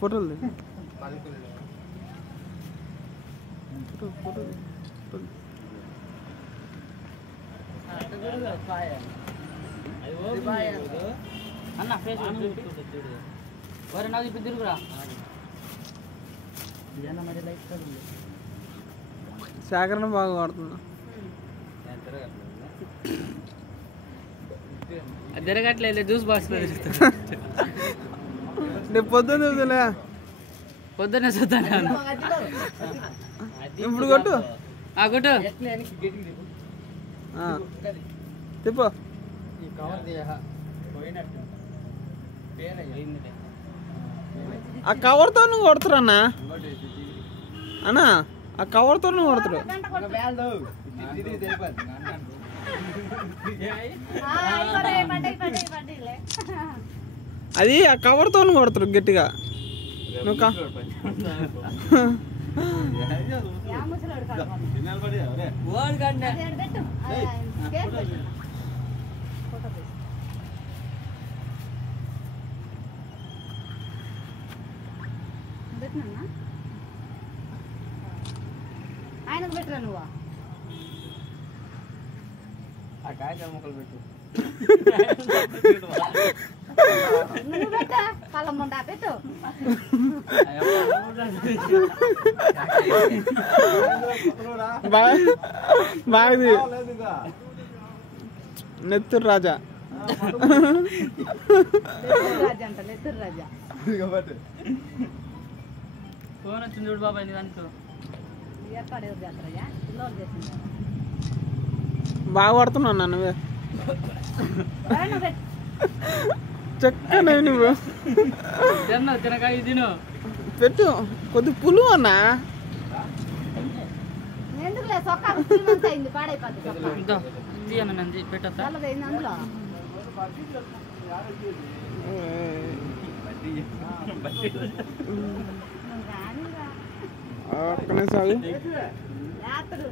ఫోటోలు అన్న ఫేస్ వరే నాకు ఇప్పుడు తిరుగురా సేకరణ బాగా వాడుతున్నా తిరగట్లేదు జ్యూస్ బాక్స్ నేను పొద్దున్న చెబుతులే పొద్దున్నే చూద్దాను ఇప్పుడు కొట్టు కొట్టు తిప్పు ఆ కవర్తో నువ్వు కొడుతురు అన్నా అన్నా ఆ కవర్తో నువ్వు కొడుతురు అది ఆ కవర్తో నువ్వు కొడుతురు గట్టిగా నువ్వు ఆయనకు పెట్టరా నువ్వా మొక్కలు పెట్టు నువ్వు పెట్ట కళ్ళమ్మంటా పెట్టు బాగుంది నెత్తూరు రాజా రాజా అంట నెత్తూరు రాజా ఫోన్ వచ్చింది చూడు బాబాయ్ నీ దానికి ఏర్పాటు ఎవరు చేస్తారయ్యా పిల్లలు చేసింది బాగా పడుతున్నావు నువ్వే చక్కనే నువ్వు తినకాయ తిను పెట్టు కొద్ది పులు అన్నా ఎందుకులే సొక్కా అయింది పాడైపోద్ది తీయనంది పెట్టా అందులో ఒక్కనే సాగు రాత్రులు